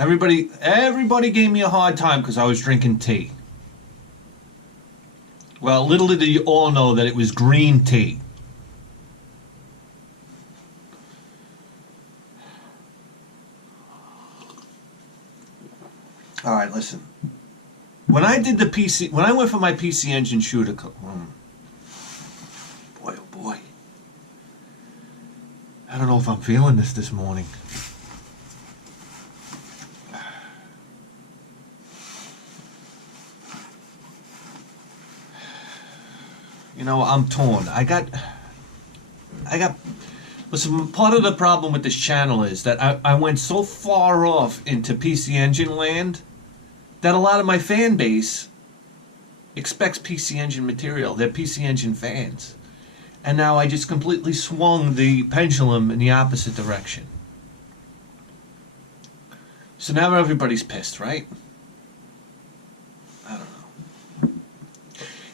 Everybody gave me a hard time because I was drinking tea. Well, little did you all know that it was green tea. All right, listen. When I did the PC, when I went for my PC Engine shooter, boy, oh boy, I don't know if I'm feeling this morning. You know, I'm torn. I got. Listen, part of the problem with this channel is that I went so far off into PC Engine land that a lot of my fan base expects PC Engine material. They're PC Engine fans. And now I just completely swung the pendulum in the opposite direction. So now everybody's pissed, right? I don't know.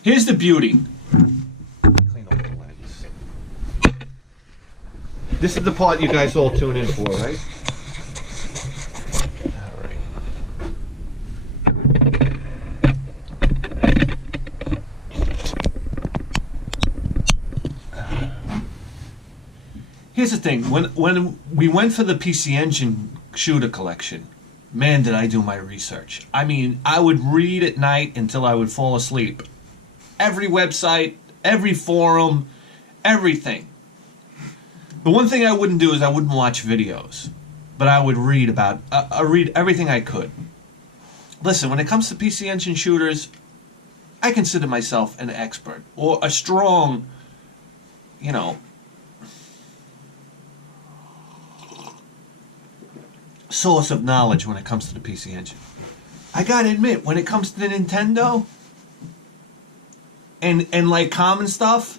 Here's the beauty. Clean up the lens. This is the part you guys all tune in for, right? Here's the thing, when we went for the PC Engine shooter collection, man, did I do my research. I mean, I would read at night until I would fall asleep. Every website, every forum, everything. The one thing I wouldn't do is I wouldn't watch videos, but I would read about, read everything I could. Listen, when it comes to PC Engine shooters, I consider myself an expert, or a strong, you know, source of knowledge when it comes to the PC Engine. I gotta admit, when it comes to the Nintendo and like common stuff,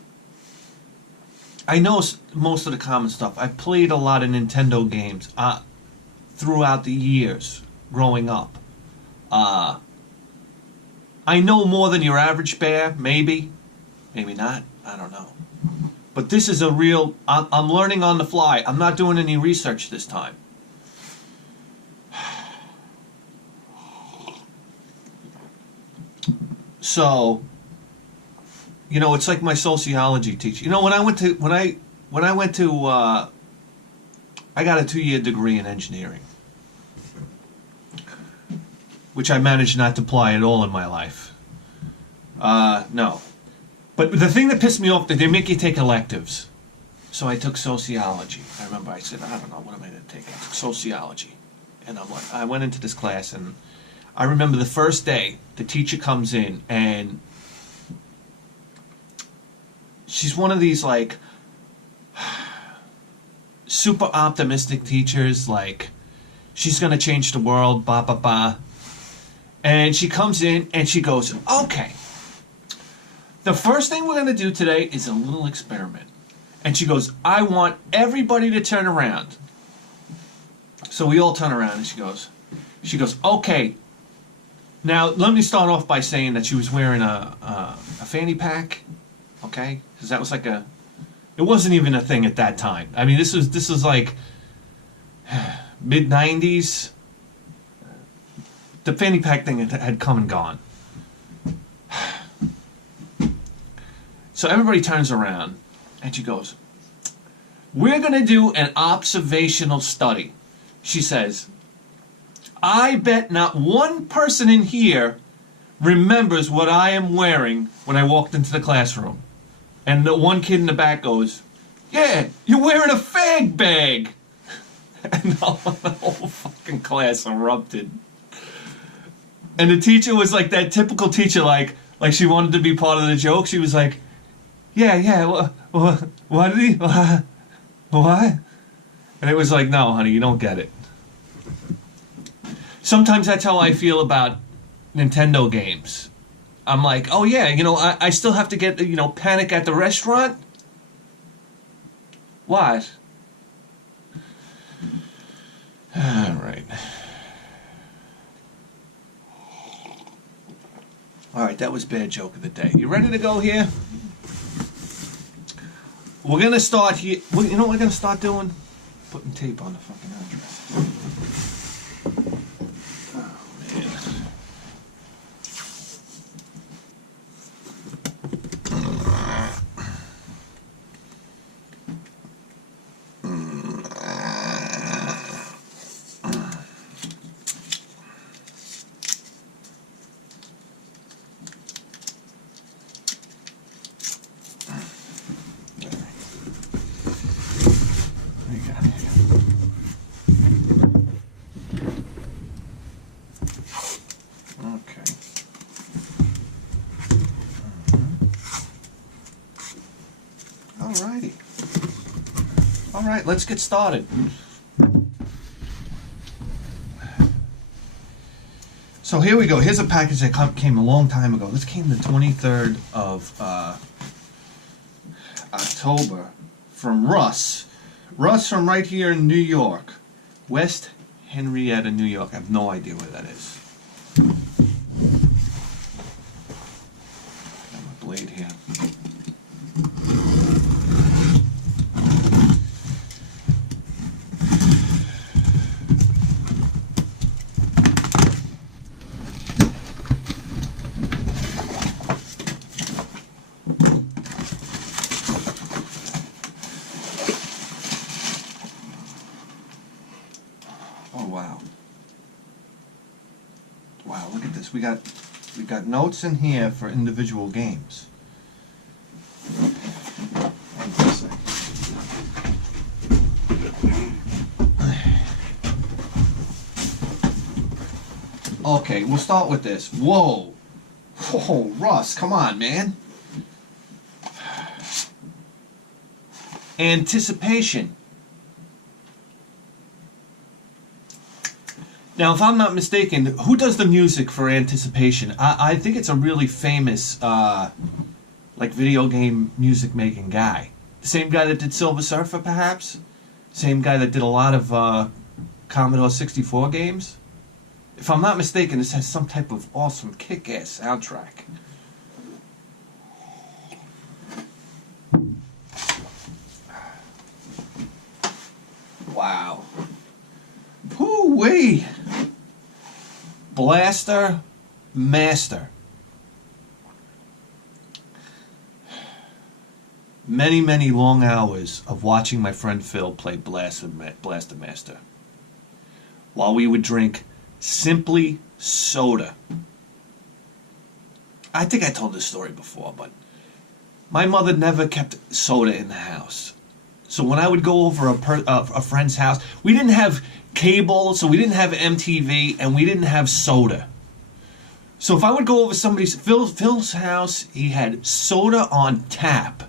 I know most of the common stuff. I played a lot of Nintendo games throughout the years growing up. I know more than your average bear, maybe not, I don't know. But this is a real, I'm learning on the fly. I'm not doing any research this time. So, you know, it's like my sociology teacher. You know, I got a 2-year degree in engineering, which I managed not to apply at all in my life. No. But the thing that pissed me off, that they make you take electives. So I took sociology. I remember I said, I don't know, what am I going to take? I took sociology. And I'm like, I went into this class, and I remember the first day, the teacher comes in, and she's one of these, like, super optimistic teachers, like, she's going to change the world, ba ba ba. And she comes in, and she goes, okay, the first thing we're going to do today is a little experiment. And she goes, I want everybody to turn around. So we all turn around, and she goes, okay. Now, let me start off by saying that she was wearing a fanny pack, okay? Because that was like it wasn't even a thing at that time. I mean, this was like mid-90s. The fanny pack thing had come and gone. So everybody turns around, and she goes, we're going to do an observational study. She says, I bet not one person in here remembers what I am wearing when I walked into the classroom. And the one kid in the back goes, yeah, you're wearing a fag bag. And the whole fucking class erupted. And the teacher was like that typical teacher, like she wanted to be part of the joke. She was like, yeah, what did he, what? And it was like, no, honey, you don't get it. Sometimes that's how I feel about Nintendo games. I'm like, oh yeah, you know, I still have to get, you know, Panic at the Restaurant? What? Alright. Alright, that was bad joke of the day. You ready to go here? We're going to start here. You know what we're going to start doing? Putting tape on the fucking address. right, let's get started. So here we go. Here's a package that came a long time ago. This came the 23rd of October from Russ. Russ from right here in New York. West Henrietta, New York. I have no idea where that is. Got my blade here. Wow, look at this. We got notes in here for individual games. Okay, we'll start with this. Whoa. Whoa, Russ, come on, man. Anticipation. Now, if I'm not mistaken, who does the music for Anticipation? I think it's a really famous, like, video game music making guy. The same guy that did Silver Surfer, perhaps? Same guy that did a lot of Commodore 64 games? If I'm not mistaken, this has some type of awesome kick-ass soundtrack. Wow. Whoo-wee! Blaster Master. Many, many long hours of watching my friend Phil play Blaster Master while we would drink Simply Soda. I think I told this story before, but my mother never kept soda in the house. So when I would go over a friend's house, we didn't have cable, so we didn't have MTV, and we didn't have soda. So if I would go over Phil's house, he had soda on tap.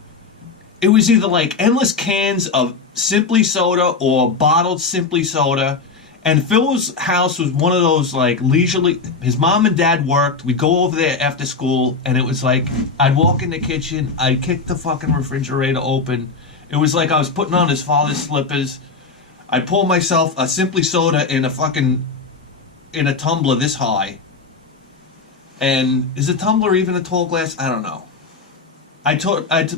It was either like endless cans of Simply Soda or bottled Simply Soda. And Phil's house was one of those like leisurely. His mom and dad worked. We'd go over there after school, and it was like I'd walk in the kitchen, I'd kick the fucking refrigerator open. It was like I was putting on his father's slippers. I'd pour myself a Simply Soda in a tumbler this high. And is a tumbler even a tall glass? I don't know. I'd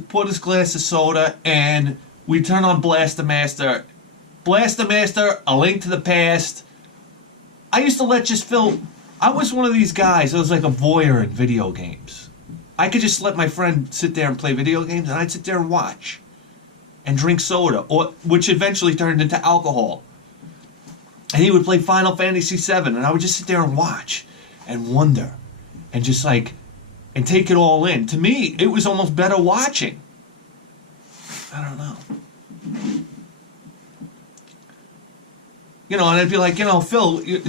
pour this glass of soda, and we'd turn on Blaster Master. Blaster Master, A Link to the Past. I used to let just Phil. I was one of these guys. I was like a voyeur in video games. I could just let my friend sit there and play video games, and I'd sit there and watch. And drink soda, which eventually turned into alcohol. And he would play Final Fantasy VII, and I would just sit there and watch and wonder and just like and take it all in. To me, it was almost better watching. I don't know. You know, and I'd be like, you know, Phil, you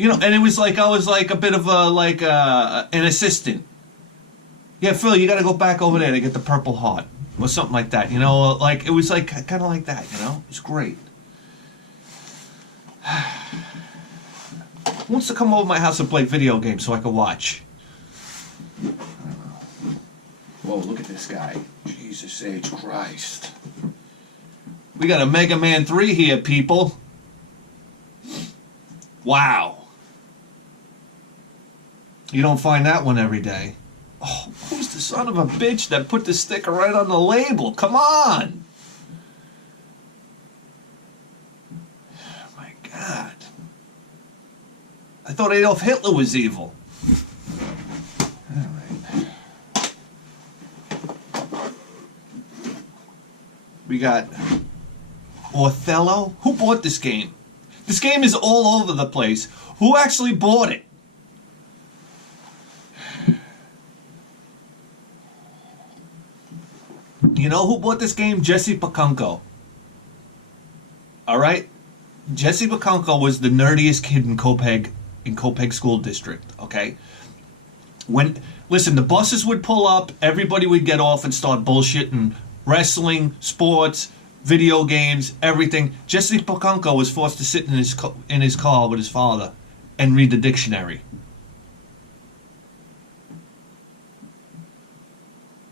know, and it was like I was like a bit of an assistant. Yeah, Phil, you got to go back over there to get the Purple Heart. Or something like that, you know, like, it was like, kind of like that, you know, it was great. Who wants to come over to my house and play video games so I can watch? I don't know. Whoa, look at this guy. Jesus H. Christ. We got a Mega Man 3 here, people. Wow. You don't find that one every day. Oh, who's the son of a bitch that put the sticker right on the label? Come on! Oh my God. I thought Adolf Hitler was evil. Alright. We got Othello. Who bought this game? This game is all over the place. Who actually bought it? You know who bought this game? Jesse Pakunko. Alright? Jesse Pakunko was the nerdiest kid in Copiague School District, okay? Listen, the buses would pull up, everybody would get off and start bullshitting wrestling, sports, video games, everything. Jesse Pokunko was forced to sit in his car with his father and read the dictionary.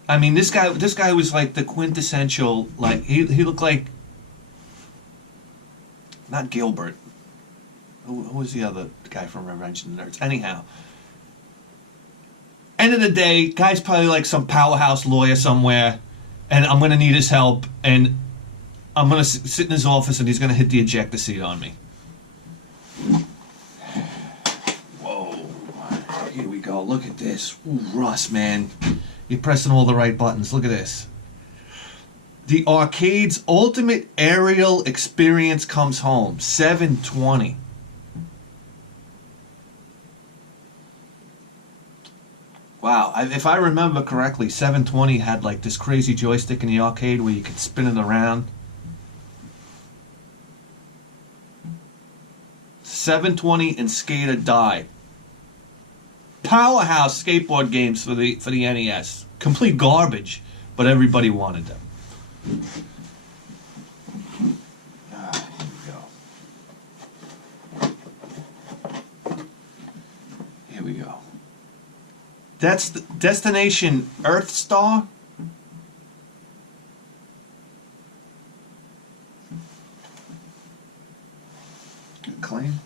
I mean, this guy was like the quintessential, like, he looked like, not Gilbert. Who was the other guy from Revenge of the Nerds? Anyhow, end of the day, guy's probably like some powerhouse lawyer somewhere, and I'm going to need his help, and I'm going to sit in his office, and he's going to hit the ejector seat on me. Whoa. Here we go. Look at this. Ooh, Russ, man. You're pressing all the right buttons. Look at this. The arcade's ultimate aerial experience comes home. 720. Wow. If I remember correctly, 720 had like this crazy joystick in the arcade where you could spin it around. 720 and Skate or Die. Powerhouse skateboard games for the NES. Complete garbage, but everybody wanted them. Here we go. Here we go. That's the Destination Earthstar. Good claim.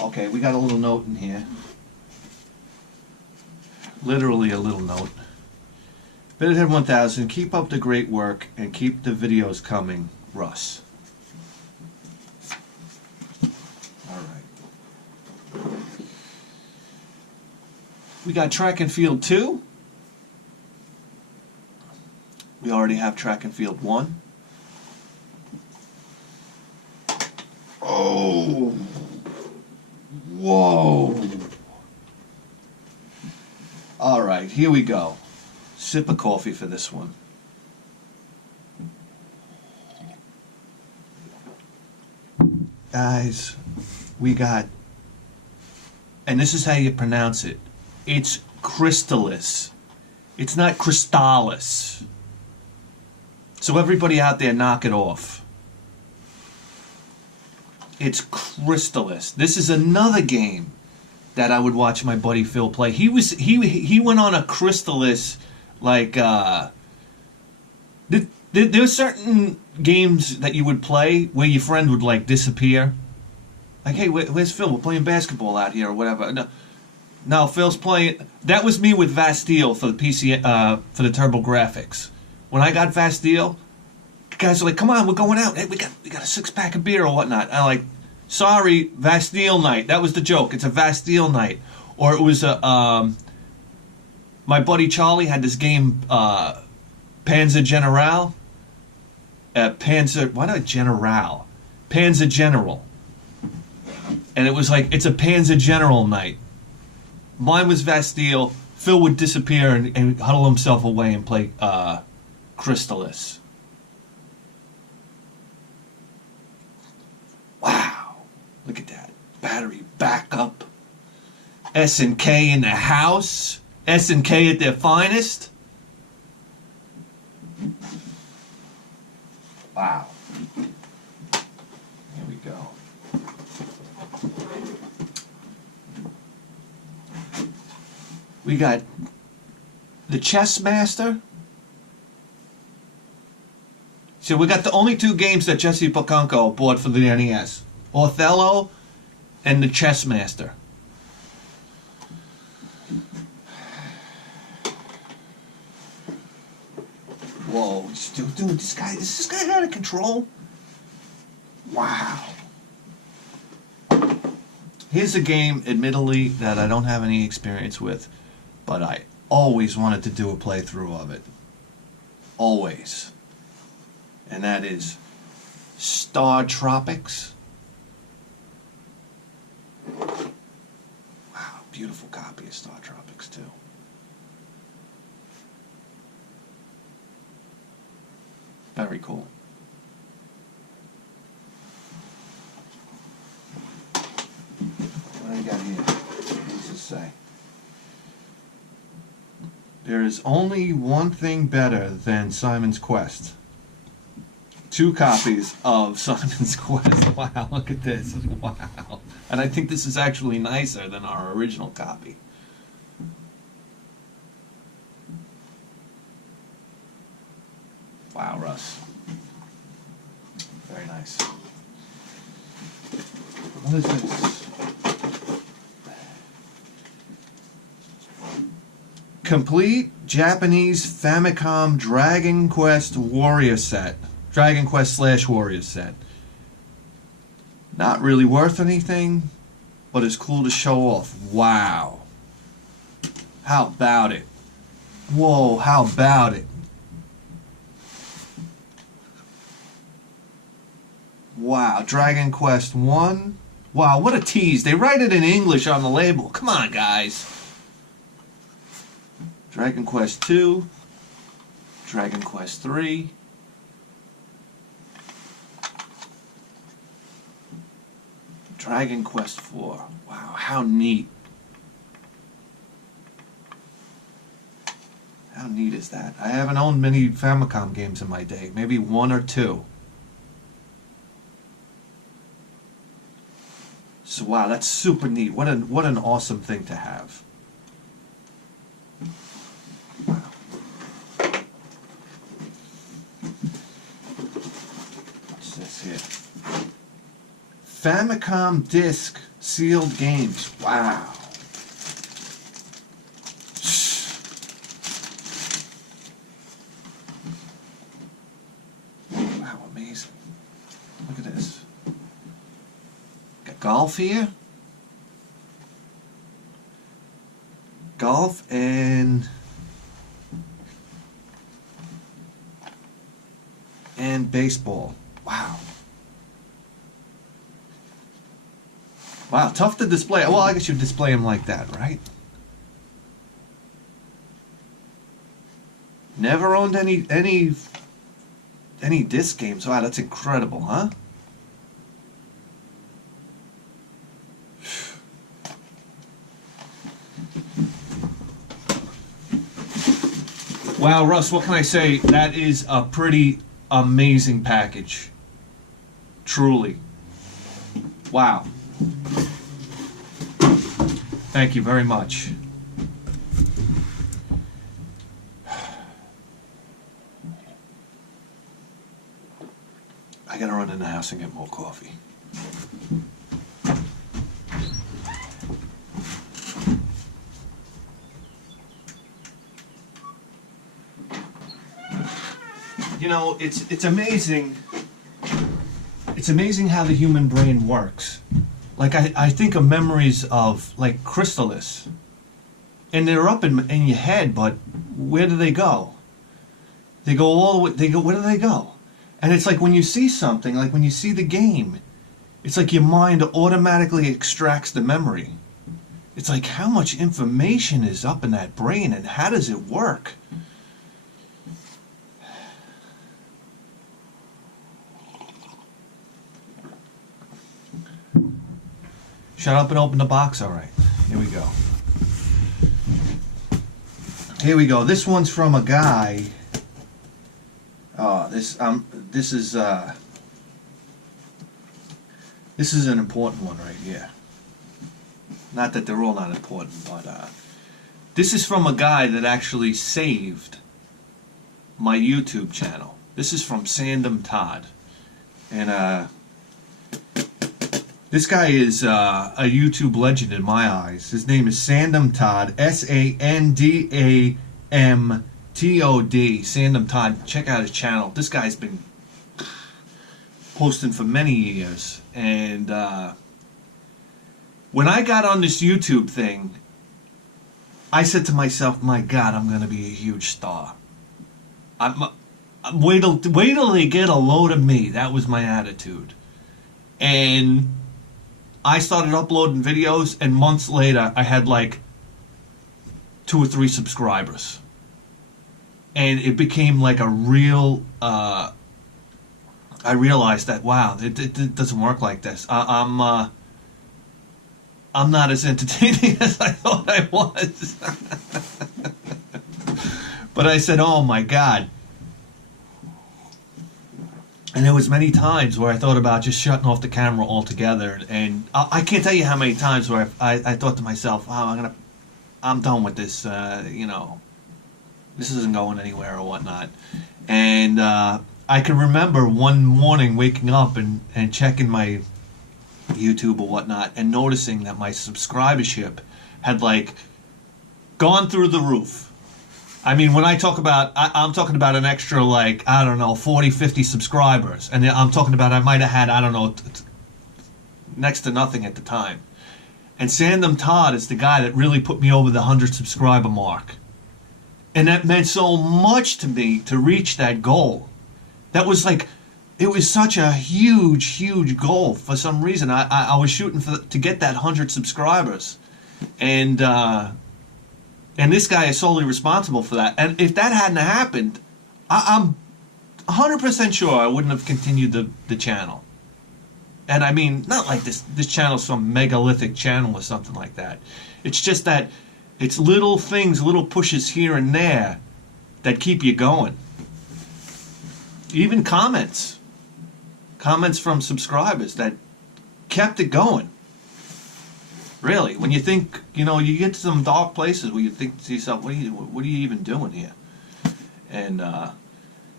Okay, we got a little note in here. Literally a little note. Bithead 1000, keep up the great work and keep the videos coming, Russ. Alright. We got Track and Field 2. We already have Track and Field 1. Oh! Whoa! Alright, here we go. Sip of coffee for this one. Guys, we got, and this is how you pronounce it. It's Crystalis. It's not Crystalis. So everybody out there, knock it off. It's Crystalis. This is another game that I would watch my buddy Phil play. He went on a Crystalis, like there's certain games that you would play where your friend would like disappear. Like, hey, where's Phil? We're playing basketball out here or whatever. No, Phil's playing. That was me with Vasteel for the PC, for the TurboGrafx. When I got Vasteel, guys are like, come on, we're going out. Hey, we got a 6-pack of beer or whatnot. I'm like, sorry, Vasteel night. That was the joke. It's a Vasteel night. Or it was a, my buddy Charlie had this game, Panzer General. Why not General? Panzer General. And it was like, it's a Panzer General night. Mine was Vasteel. Phil would disappear and huddle himself away and play Crystalis. Wow. Look at that. Battery backup. S&K in the house. S&K at their finest. Wow. Here we go. We got the Chess Master. So we got the only two games that Jesse Pokunko bought for the NES. Othello and the Chess Master. Whoa, dude, is this guy out of control? Wow. Here's a game, admittedly, that I don't have any experience with, but I always wanted to do a playthrough of it. Always. And that is Star Tropics. Wow, beautiful copy of Star Tropics, too. Very cool. What do I got here? What does this say? There is only one thing better than Simon's Quest. 2 copies of Simon's Quest. Wow, look at this. Wow. And I think this is actually nicer than our original copy. Wow, Russ. Very nice. What is this? Complete Japanese Famicom Dragon Quest Warrior Set. Dragon Quest / Warrior Set. Not really worth anything, but it's cool to show off. Wow. How about it? Whoa, how about it? Wow, Dragon Quest 1. Wow, what a tease. They write it in English on the label. Come on, guys. Dragon Quest 2. Dragon Quest 3. Dragon Quest 4. Wow, how neat. How neat is that? I haven't owned many Famicom games in my day. Maybe 1 or 2. So wow, that's super neat. What an awesome thing to have. Wow. What's this here? Famicom disc sealed games. Wow. Wow, amazing. Look at this. Golf here. Golf and baseball. Wow. Wow, tough to display. Well, I guess you display them like that, right? Never owned any disc games. Wow, that's incredible, huh? Wow, Russ, what can I say? That is a pretty amazing package. Truly. Wow. Thank you very much. I gotta run in the house and get more coffee. You know, it's amazing. It's amazing how the human brain works. Like I think of memories of like Chrysalis, and they're up in your head, but where do they go? They go all the way. They go. Where do they go? And it's like when you see something, like when you see the game, it's like your mind automatically extracts the memory. It's like how much information is up in that brain, and how does it work? Shut up and open the box. All right, here we go. Here we go. This one's from a guy. Oh, this is an important one right here. Not that they're all not important, but this is from a guy that actually saved my YouTube channel. This is from Sandamtod, and this guy is a YouTube legend in my eyes. His name is Sandamtod, Sandamtod. Sandamtod. Check out his channel. This guy's been posting for many years. And when I got on this YouTube thing, I said to myself, my God, I'm going to be a huge star. Wait till they get a load of me. That was my attitude. And I started uploading videos, and months later, I had like 2 or 3 subscribers. And it became like a real, I realized that, wow, it doesn't work like this. I'm not as entertaining as I thought I was. But I said, oh my God. And there was many times where I thought about just shutting off the camera altogether. And I can't tell you how many times where I thought to myself, oh, I'm done with this, you know, this isn't going anywhere or whatnot. And I can remember one morning waking up and checking my YouTube or whatnot and noticing that my subscribership had like gone through the roof. I mean, when I talk about, I'm talking about an extra, like, I don't know, 40, 50 subscribers. And I'm talking about I might have had, I don't know, next to nothing at the time. And Sandamtod is the guy that really put me over the 100 subscriber mark. And that meant so much to me to reach that goal. That was like, it was such a huge, huge goal. For some reason, I was shooting to get that 100 subscribers. And this guy is solely responsible for that. And if that hadn't happened, I'm 100% sure I wouldn't have continued the channel. And I mean, not like this channel is some megalithic channel or something like that. It's just that it's little things, little pushes here and there that keep you going. Even comments from subscribers that kept it going. Really, when you think, you know, you get to some dark places where you think to yourself, what are you even doing here? And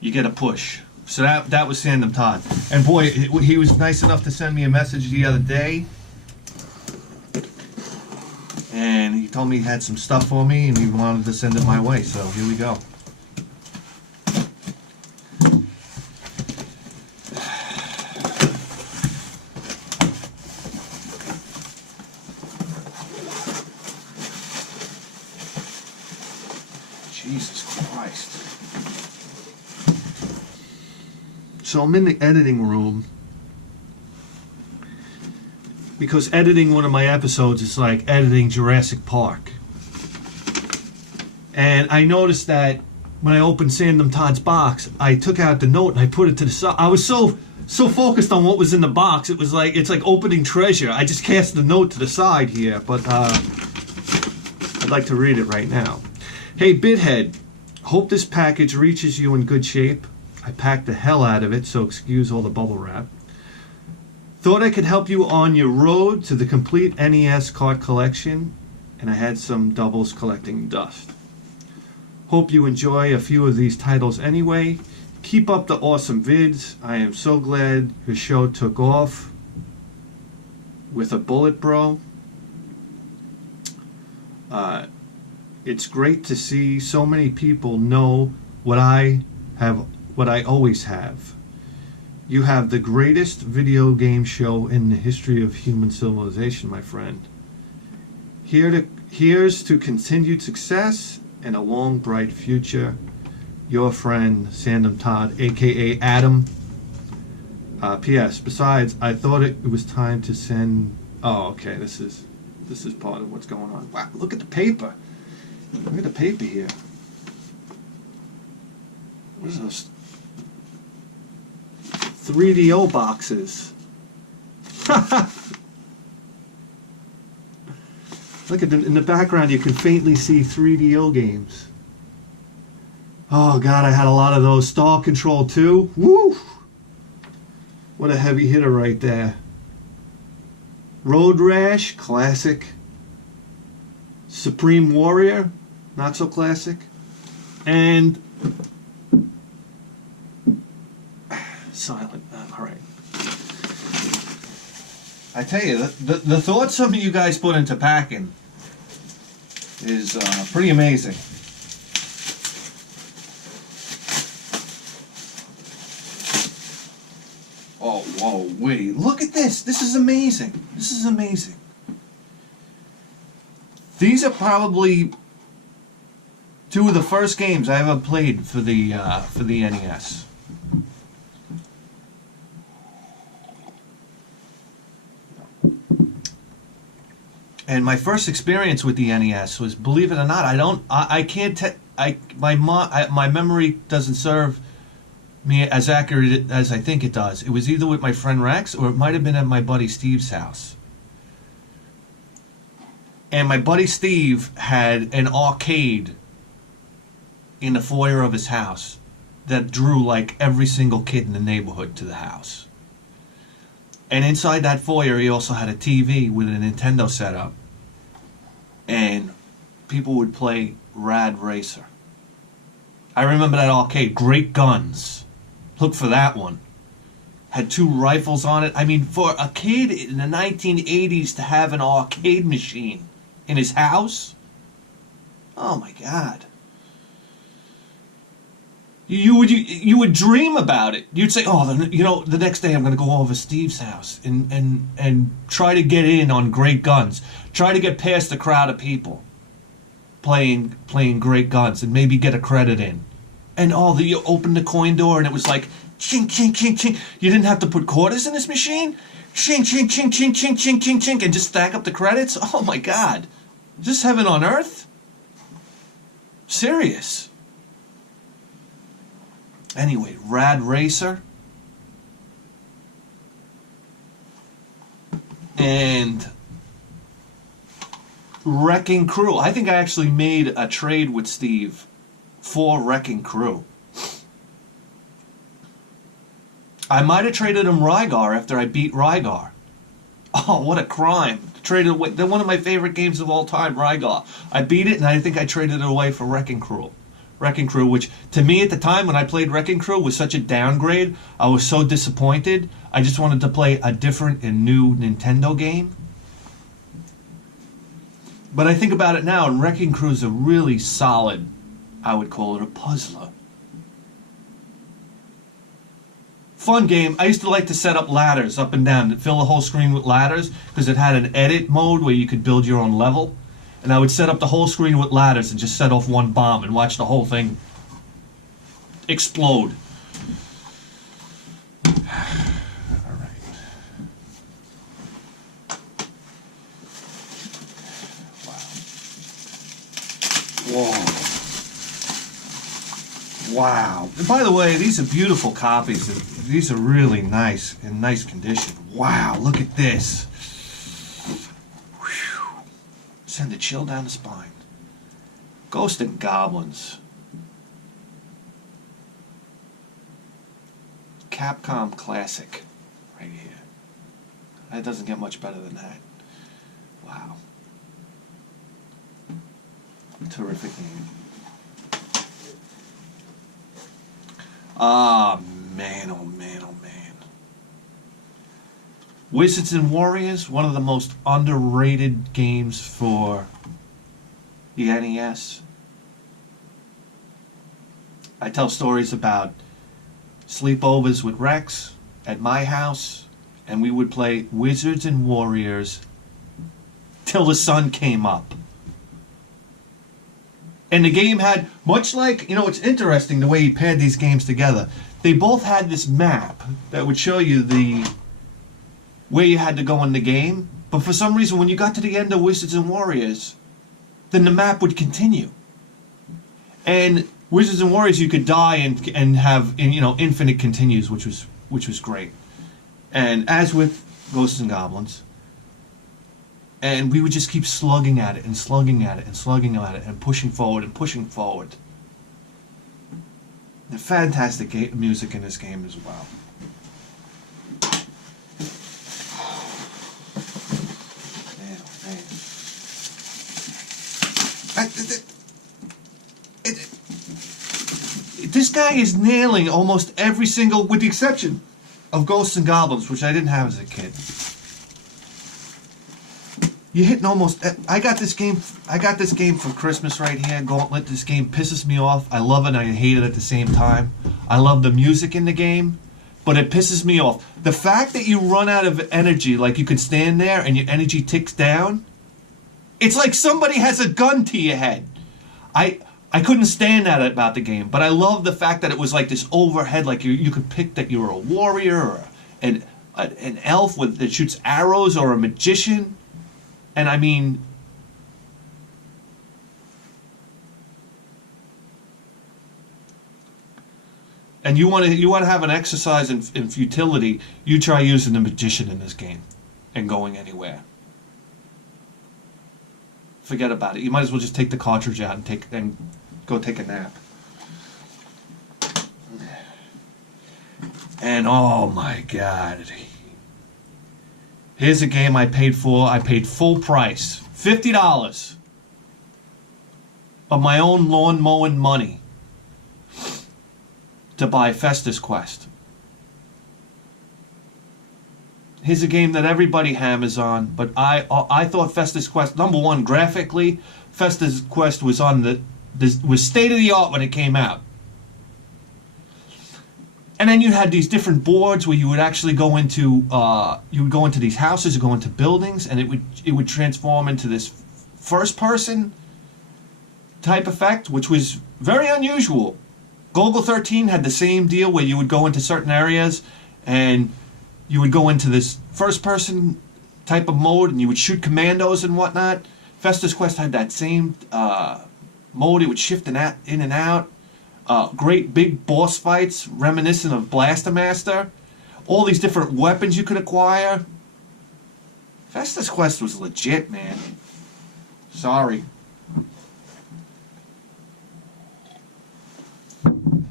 you get a push. So that was Sandamtod. And boy, he was nice enough to send me a message the other day. And he told me he had some stuff for me and he wanted to send it my way. So here we go. Jesus Christ. So I'm in the editing room because editing one of my episodes is like editing Jurassic Park. And I noticed that when I opened Sandamtod's box, I took out the note and I put it to the side. I was so focused on what was in the box, it was like, it's like opening treasure. I just cast the note to the side here, but I'd like to read it right now. Hey, Bithead, hope this package reaches you in good shape. I packed the hell out of it, so excuse all the bubble wrap. Thought I could help you on your road to the complete NES cart collection, and I had some doubles collecting dust. Hope you enjoy a few of these titles anyway. Keep up the awesome vids. I am so glad your show took off with a bullet, bro. It's great to see so many people know what I always have. You have the greatest video game show in the history of human civilization, my friend. Here's to continued success and a long, bright future. Your friend, Sandamtod, a.k.a. Adam. P.S. Besides, I thought it was time to send... Oh, okay, this is part of what's going on. Wow, look at the paper. Look at the paper here. What is those? 3DO boxes. Look at in the background, you can faintly see 3DO games. Oh God, I had a lot of those. Star Control 2. Woo! What a heavy hitter right there. Road Rash, classic. Supreme Warrior, not so classic. And Silent. All right. I tell you, the thoughts some of you guys put into packing is pretty amazing. Oh, whoa, wait. Look at this. This is amazing. This is amazing. These are probably two of the first games I ever played for the NES. And my first experience with the NES was, believe it or not, my memory doesn't serve me as accurate as I think it does. It was either with my friend Rex or it might have been at my buddy Steve's house. And my buddy Steve had an arcade in the foyer of his house that drew like every single kid in the neighborhood to the house. And inside that foyer, he also had a TV with a Nintendo setup. And people would play Rad Racer. I remember that arcade, Great Guns. Look for that one. Had 2 rifles on it. I mean, for a kid in the 1980s to have an arcade machine in his house, oh my God. You would dream about it. You'd say, oh, the next day I'm going to go over to Steve's house and try to get in on Great Guns. Try to get past the crowd of people playing Great Guns and maybe get a credit in. And you opened the coin door and it was like, chink, chink, chink, chink. You didn't have to put quarters in this machine? Chink, chink, chink, chink, chink, chink, chink, chink, and just stack up the credits? Oh my God. Is this heaven on earth? Serious. Anyway, Rad Racer. And Wrecking Crew. I think I actually made a trade with Steve for Wrecking Crew. I might have traded him Rygar after I beat Rygar. Oh, what a crime. Traded away. They're one of my favorite games of all time, Rygar. I beat it and I think I traded it away for Wrecking Crew. Wrecking Crew, which to me at the time when I played Wrecking Crew was such a downgrade. I was so disappointed. I just wanted to play a different and new Nintendo game. But I think about it now, and Wrecking Crew is a really solid, I would call it a puzzler. Fun game. I used to like to set up ladders up and down, fill the whole screen with ladders, because it had an edit mode where you could build your own level. And I would set up the whole screen with ladders and just set off one bomb and watch the whole thing explode. All right. Wow. Whoa. Wow. And by the way, these are beautiful copies. These are really nice, in nice condition. Wow, look at this. Send a chill down the spine. Ghosts and Goblins. Capcom Classic. Right here. That doesn't get much better than that. Wow. Terrific game. Ah, man, oh man, oh man. Wizards and Warriors, one of the most underrated games for the NES. I tell stories about sleepovers with Rex at my house, and we would play Wizards and Warriors till the sun came up. And the game had, much like, it's interesting the way he paired these games together. They both had this map that would show you where you had to go in the game, but for some reason when you got to the end of Wizards and Warriors, then the map would continue. And Wizards and Warriors, you could die and have infinite continues, which was great. And as with Ghosts and Goblins, and we would just keep slugging at it and slugging at it and slugging at it and pushing forward and pushing forward. The fantastic music in this game as well. This guy is nailing almost every single, with the exception of Ghosts and Goblins, which I didn't have as a kid. You're hitting almost. I got this game for Christmas right here. Gauntlet. This game pisses me off. I love it and I hate it at the same time. I love the music in the game, but it pisses me off. The fact that you run out of energy, like you could stand there and your energy ticks down. It's like somebody has a gun to your head. I couldn't stand that about the game, but I love the fact that it was like this overhead, like you could pick that you were a warrior or an elf that shoots arrows or a magician. And I mean, and you want to have an exercise in futility, you try using the magician in this game and going anywhere. Forget about it. You might as well just take the cartridge out and go take a nap. And oh my God. Here's a game I paid for. I paid full price. $50 of my own lawn mowing money to buy Festus Quest. Here's a game that everybody hammers on, but I thought Festus Quest, number one, graphically, Festus Quest was was state of the art when it came out. And then you had these different boards where you would actually go into these houses, go into buildings, and it would transform into this first person type effect, which was very unusual. Golgo 13 had the same deal where you would go into certain areas and you would go into this first person type of mode and you would shoot commandos and whatnot. Festus Quest had that same mode. It would shift in and out. Great big boss fights reminiscent of Blaster Master. All these different weapons you could acquire. Festus Quest was legit, man. Sorry. I'm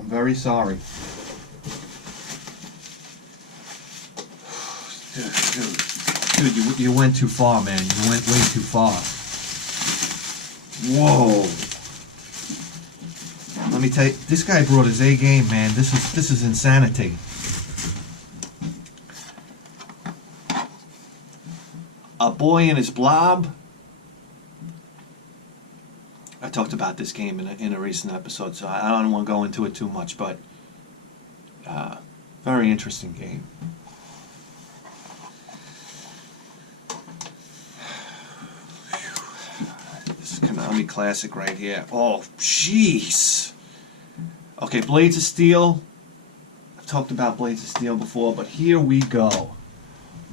very sorry. Dude, you went too far, man. You went way too far. Whoa. Let me tell you, this guy brought his A game, man. This is insanity. A Boy and His Blob. I talked about this game in a recent episode, so I don't want to go into it too much, but very interesting game. This is Konami Classic right here. Oh, jeez. Okay, Blades of Steel. I've talked about Blades of Steel before, but here we go.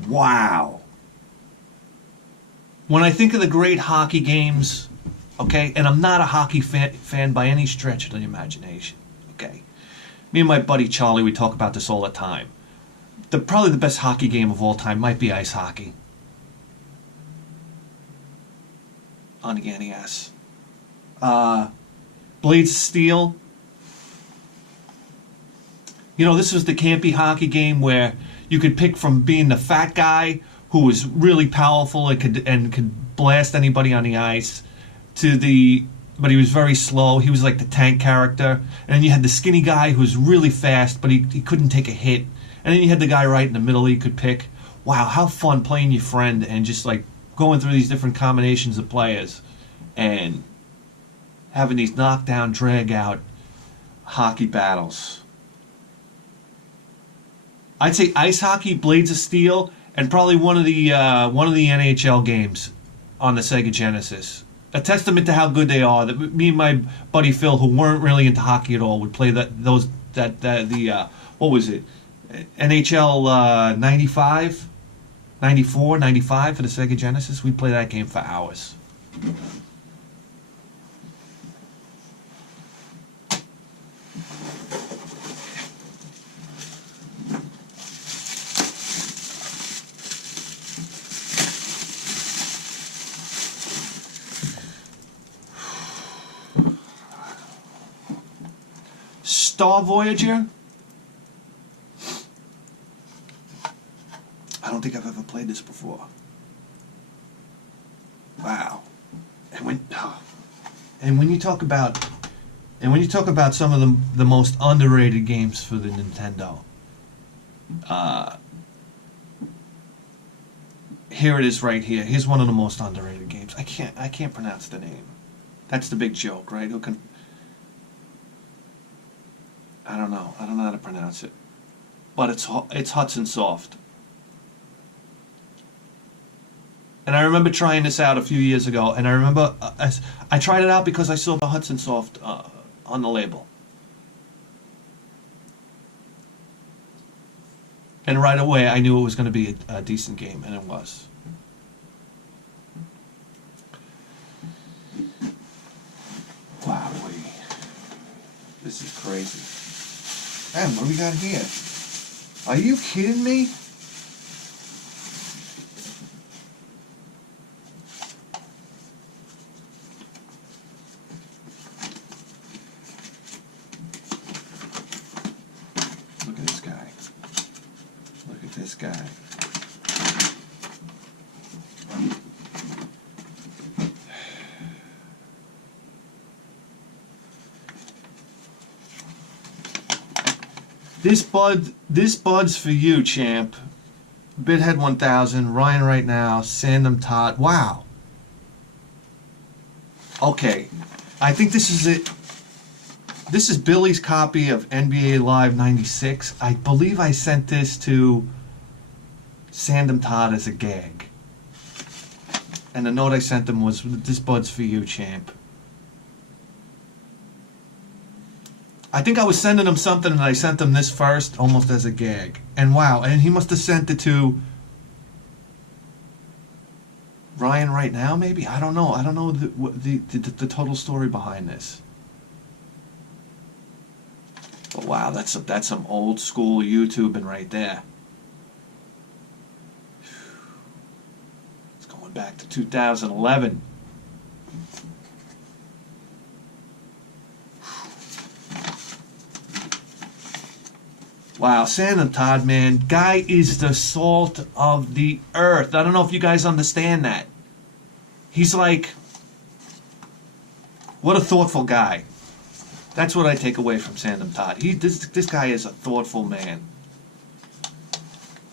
Wow. When I think of the great hockey games, okay, and I'm not a hockey fan by any stretch of the imagination, okay. Me and my buddy Charlie, we talk about this all the time. Probably the best hockey game of all time might be ice hockey. Uncanny ass. Blades of Steel. You know, this was the campy hockey game where you could pick from being the fat guy who was really powerful and could blast anybody on the ice, but he was very slow. He was like the tank character. And then you had the skinny guy who was really fast, but he couldn't take a hit. And then you had the guy right in the middle you could pick. Wow, how fun playing your friend and just like going through these different combinations of players and having these knockdown, drag out hockey battles. I'd say ice hockey, Blades of Steel, and probably one of the NHL games on the Sega Genesis. A testament to how good they are. That me and my buddy Phil, who weren't really into hockey at all, would play what was it? NHL 95, 94, 95 for the Sega Genesis. We'd play that game for hours. Star Voyager. I don't think I've ever played this before. Wow. And when you talk about some of the most underrated games for the Nintendo, here it is right here. Here's one of the most underrated games. I can't pronounce the name. That's the big joke, right? Who can? I don't know how to pronounce it, but it's Hudson Soft. And I remember trying this out a few years ago, and I remember I tried it out because I saw the Hudson Soft on the label. And right away I knew it was going to be a decent game, and it was. Wow, this is crazy. Man, what do we got here? Are you kidding me? guy. This bud's for you, champ. Bithead 1000, Ryan right now, Sandamtod. Wow. Okay, I think this is it. This is Billy's copy of NBA Live 96. I believe I sent this to Sandamtod as a gag. And the note I sent him was, this bud's for you, champ. I think I was sending him something and I sent him this first, almost as a gag. And wow, and he must have sent it to Ryan right now, maybe? I don't know. I don't know the total story behind this. But wow, that's some old school YouTubing right there. It's going back to 2011. Wow, Sandamtod, man, guy is the salt of the earth. I don't know if you guys understand that. He's like, what a thoughtful guy. That's what I take away from Sandamtod. This guy is a thoughtful man.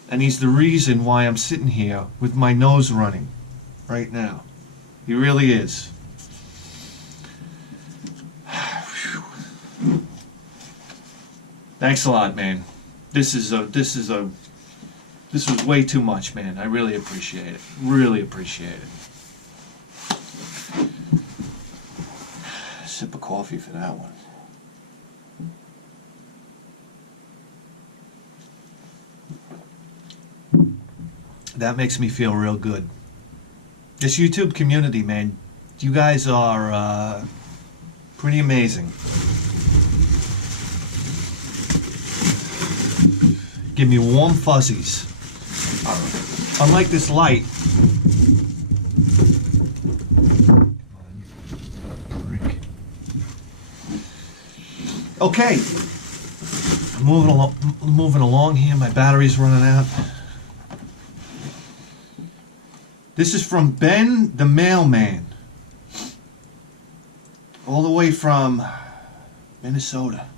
And he's the reason why I'm sitting here with my nose running right now. He really is. Thanks a lot, man. This was way too much, man. I really appreciate it. Really appreciate it. Sip of coffee for that one. That makes me feel real good. This YouTube community, man, you guys are pretty amazing. Give me warm fuzzies. Unlike this light. Okay. I'm moving along here. My battery's running out. This is from Ben the Mailman. All the way from Minnesota.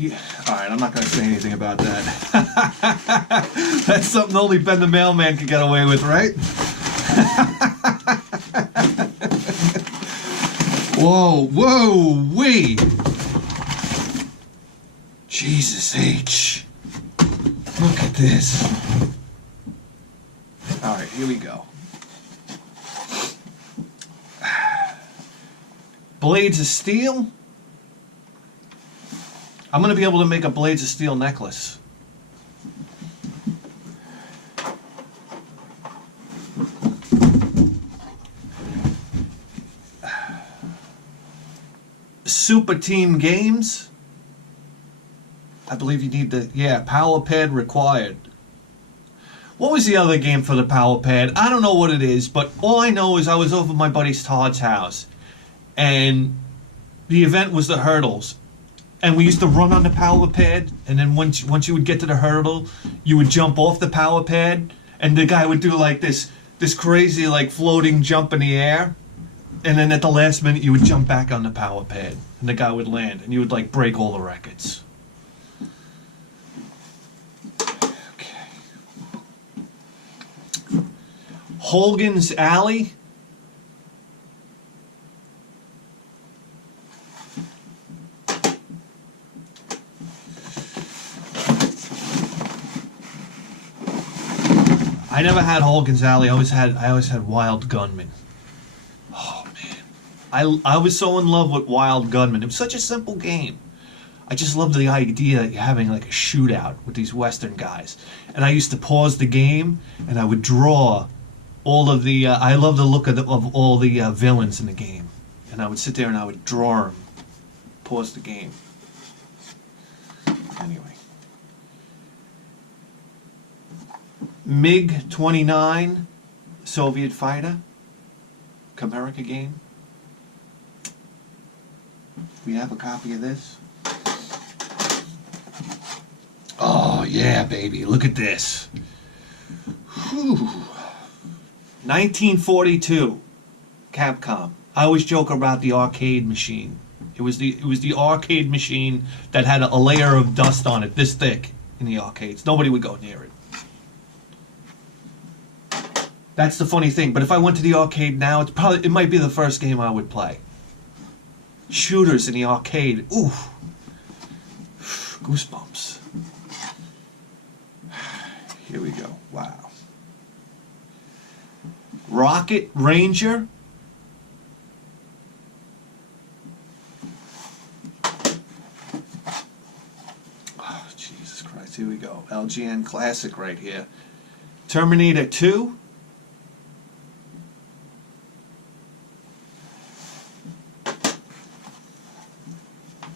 Yeah. All right, I'm not going to say anything about that. That's something only Ben the Mailman can get away with, right? Whoa, wee! Jesus H. Look at this. All right, here we go. Blades of Steel. I'm going to be able to make a Blades of Steel necklace. Super Team Games. I believe you need the, yeah, power pad required. What was the other game for the power pad? I don't know what it is, but all I know is I was over at my buddy Todd's house, and the event was the hurdles. And we used to run on the power pad, and then once you would get to the hurdle, you would jump off the power pad, and the guy would do like this crazy like floating jump in the air, and then at the last minute you would jump back on the power pad, and the guy would land, and you would like break all the records. Okay. Hogan's Alley. I never had Hogan's Alley. I always had Wild Gunman. Oh man. I was so in love with Wild Gunman. It was such a simple game. I just loved the idea that you're having like a shootout with these Western guys. And I used to pause the game and I would draw all of the. I love the look of all the villains in the game, and I would sit there and I would draw them. Pause the game. Anyway. MiG-29 Soviet fighter. America game. We have a copy of this. Oh yeah, baby! Look at this. Whew. 1942, Capcom. I always joke about the arcade machine. It was the arcade machine that had a layer of dust on it, this thick, in the arcades. Nobody would go near it. That's the funny thing. But if I went to the arcade now, it might be the first game I would play. Shooters in the arcade. Ooh. Goosebumps. Here we go. Wow. Rocket Ranger. Oh, Jesus Christ. Here we go. LGN Classic right here. Terminator 2.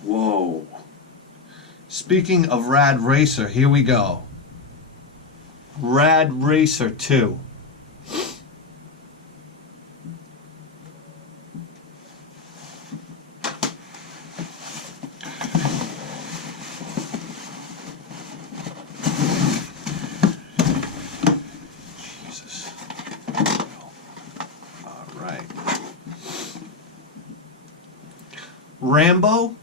Whoa. Speaking of Rad Racer, here we go. Rad Racer 2. Jesus. All right. Rambo.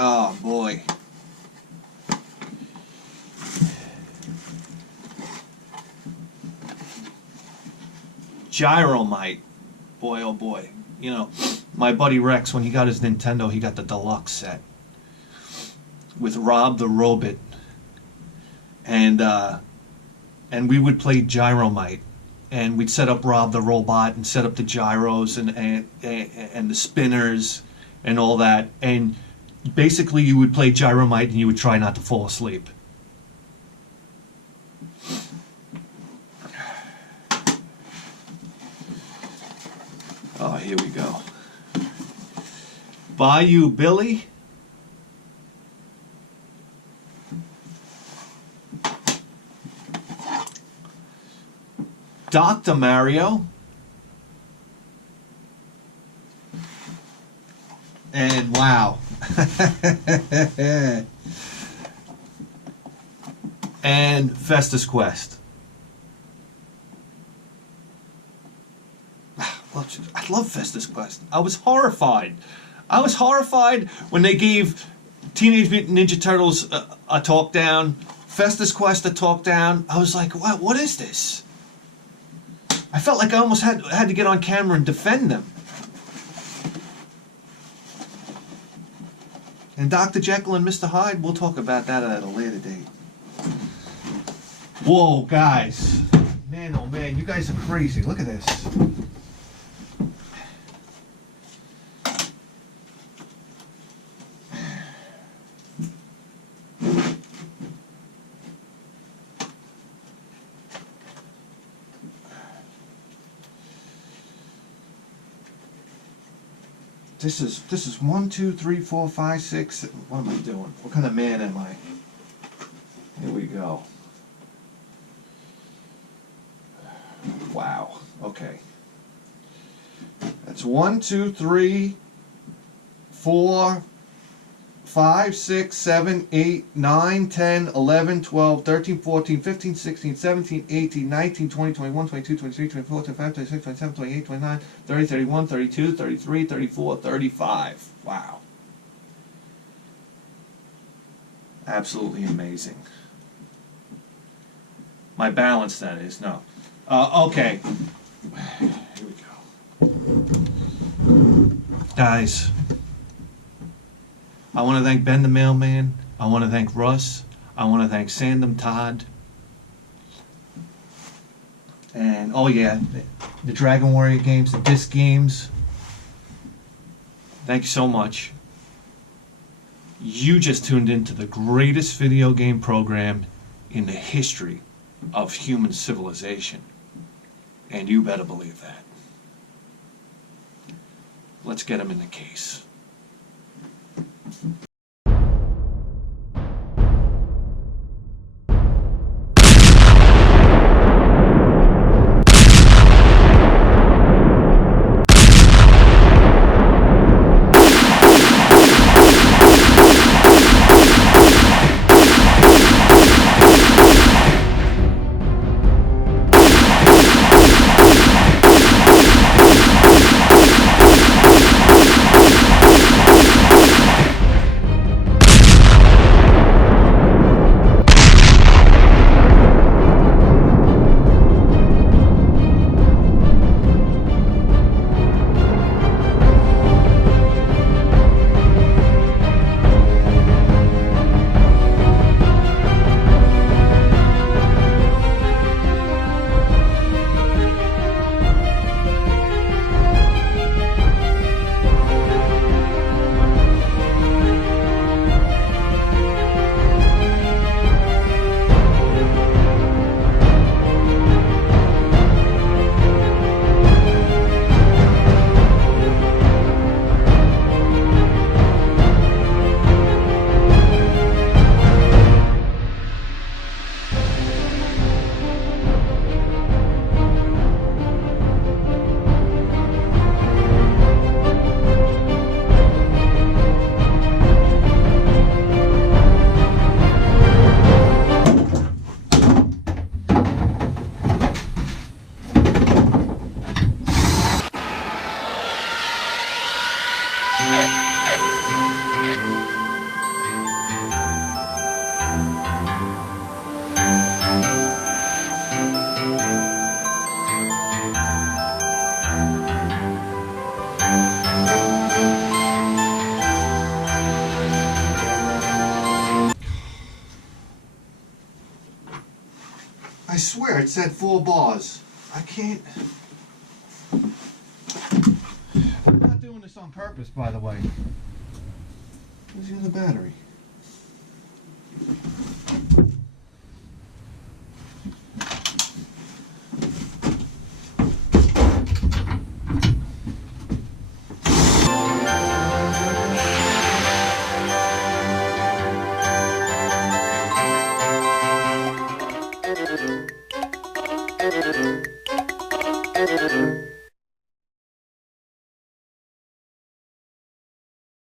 Oh boy. Gyromite. Boy oh boy. You know, my buddy Rex, when he got his Nintendo, he got the deluxe set with Rob the Robot. And we would play Gyromite. And we'd set up Rob the Robot and set up the gyros and the spinners and all that. And basically, you would play Gyromite and you would try not to fall asleep. Oh, here we go. Bayou Billy. Dr. Mario. And wow. And Festus Quest. I love Festus Quest. I was horrified. I was horrified when they gave Teenage Mutant Ninja Turtles a talk down, Festus Quest a talk down. I was like, what is this? I felt like I almost had to get on camera and defend them. And Dr. Jekyll and Mr. Hyde, we'll talk about that at a later date. Whoa, guys. Man, oh man, you guys are crazy. Look at this. This is 1, 2, 3, 4, 5, 6. What am I doing? What kind of man am I? Here we go. Wow. Okay. That's 1, 2, 3, 4, 5, 6, 7, 8, 9, 10, 11, 12, 13, 14, 15, 16, 17, 18, 19, 20, 21, 22, 23, 24, 25, 26, 27, 28, 29, 30, 31, 32, 33, 34, 35. Wow. Absolutely amazing. My balance, that is. No. Okay. Here we go. Guys. I want to thank Ben the Mailman. I want to thank Russ. I want to thank Sandom Todd. And oh yeah, the Dragon Warrior games, the disc games. Thank you so much. You just tuned into the greatest video game program in the history of human civilization. And you better believe that. Let's get him in the case. I swear it said 4 bars. I can't. I'm not doing this on purpose, by the way. Where's the other battery?